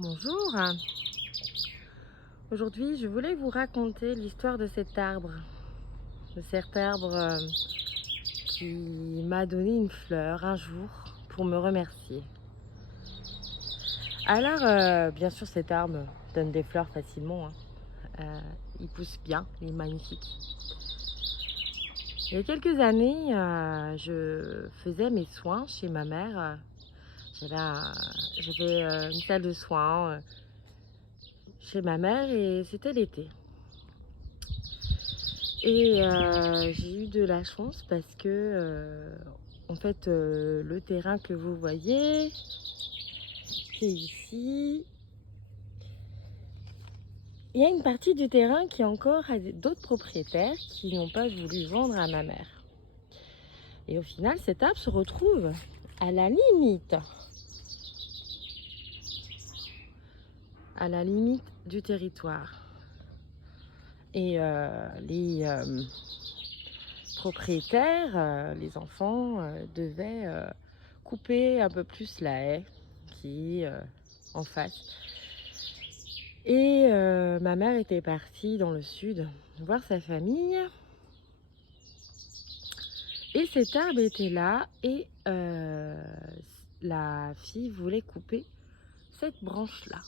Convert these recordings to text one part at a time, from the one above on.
Bonjour, aujourd'hui je voulais vous raconter l'histoire de cet arbre qui m'a donné une fleur un jour pour me remercier. Alors bien sûr cet arbre donne des fleurs facilement, il pousse bien, il est magnifique. Il y a quelques années, je faisais mes soins chez ma mère. J'avais une salle de soins chez ma mère et c'était l'été. Et j'ai eu de la chance parce que, en fait, le terrain que vous voyez, c'est ici. Il y a une partie du terrain qui est encore à d'autres propriétaires qui n'ont pas voulu vendre à ma mère. Et au final, cet arbre se retrouve à la limite du territoire. Et les propriétaires, les enfants, devaient couper un peu plus la haie qui est en face. Et ma mère était partie dans le sud voir sa famille. Et cet arbre était là et la fille voulait couper cette branche-là.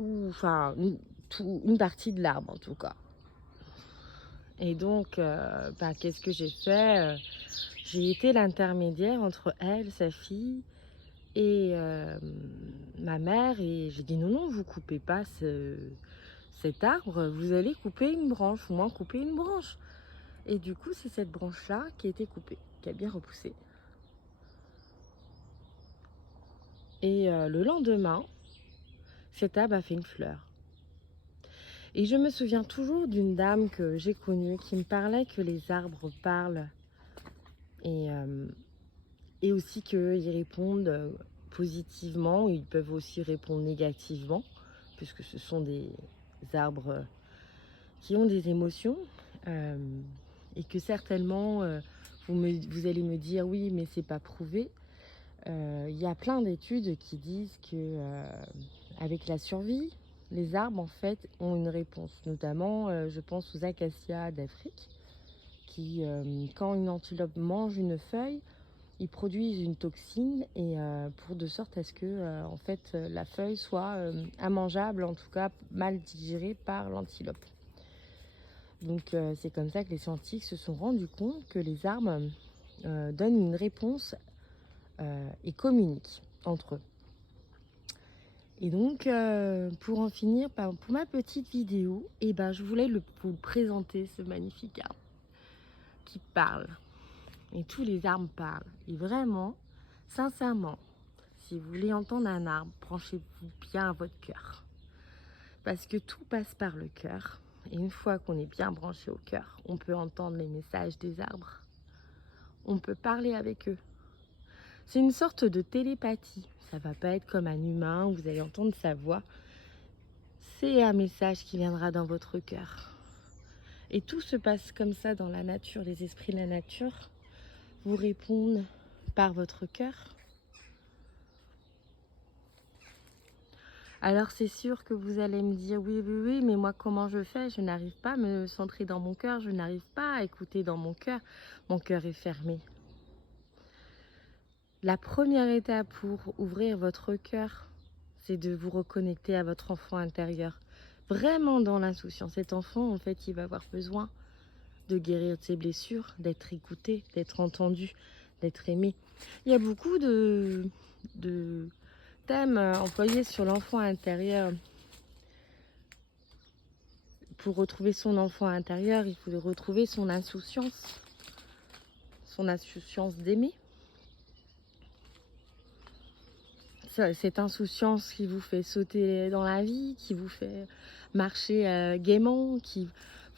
Ou enfin, une partie de l'arbre en tout cas. Et donc, qu'est-ce que j'ai fait? J'ai été l'intermédiaire entre elle, sa fille, et ma mère. Et j'ai dit non, vous coupez pas cet arbre, vous allez couper une branche, ou moins couper une branche. Et du coup, c'est cette branche-là qui a été coupée, qui a bien repoussé. Et le lendemain, cet arbre a fait une fleur. Et je me souviens toujours d'une dame que j'ai connue qui me parlait que les arbres parlent et aussi qu'ils répondent positivement, ils peuvent aussi répondre négativement, puisque ce sont des arbres qui ont des émotions et que certainement vous allez me dire oui, mais c'est pas prouvé. Il y a plein d'études qui disent que avec la survie, les arbres en fait ont une réponse. Notamment, je pense aux acacias d'Afrique qui, quand une antilope mange une feuille, ils produisent une toxine et pour de sorte à ce que en fait la feuille soit immangeable, en tout cas mal digérée par l'antilope. Donc c'est comme ça que les scientifiques se sont rendus compte que les arbres donnent une réponse et communiquent entre eux. Et donc pour en finir, pour ma petite vidéo, je voulais vous présenter ce magnifique arbre qui parle. Et tous les arbres parlent. Et vraiment, sincèrement, si vous voulez entendre un arbre, branchez-vous bien à votre cœur. Parce que tout passe par le cœur. Et une fois qu'on est bien branché au cœur, on peut entendre les messages des arbres. On peut parler avec eux. C'est une sorte de télépathie. Ça va pas être comme un humain où vous allez entendre sa voix. C'est un message qui viendra dans votre cœur. Et tout se passe comme ça dans la nature. Les esprits de la nature vous répondent par votre cœur. Alors c'est sûr que vous allez me dire oui, mais moi comment je fais? Je n'arrive pas à me centrer dans mon cœur, je n'arrive pas à écouter dans mon cœur est fermé. La première étape pour ouvrir votre cœur, c'est de vous reconnecter à votre enfant intérieur. Vraiment dans l'insouciance. Cet enfant, en fait, il va avoir besoin de guérir de ses blessures, d'être écouté, d'être entendu, d'être aimé. Il y a beaucoup de thèmes employés sur l'enfant intérieur. Pour retrouver son enfant intérieur, il faut retrouver son insouciance d'aimer. Cette insouciance qui vous fait sauter dans la vie, qui vous fait marcher gaiement, qui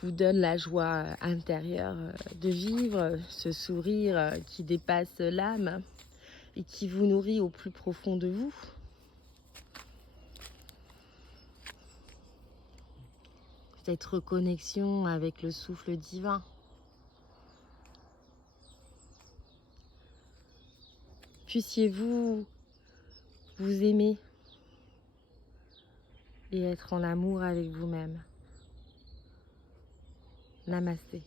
vous donne la joie intérieure de vivre, ce sourire qui dépasse l'âme et qui vous nourrit au plus profond de vous. Cette reconnexion avec le souffle divin. Puissiez-vous vous aimer et être en amour avec vous-même. Namasté.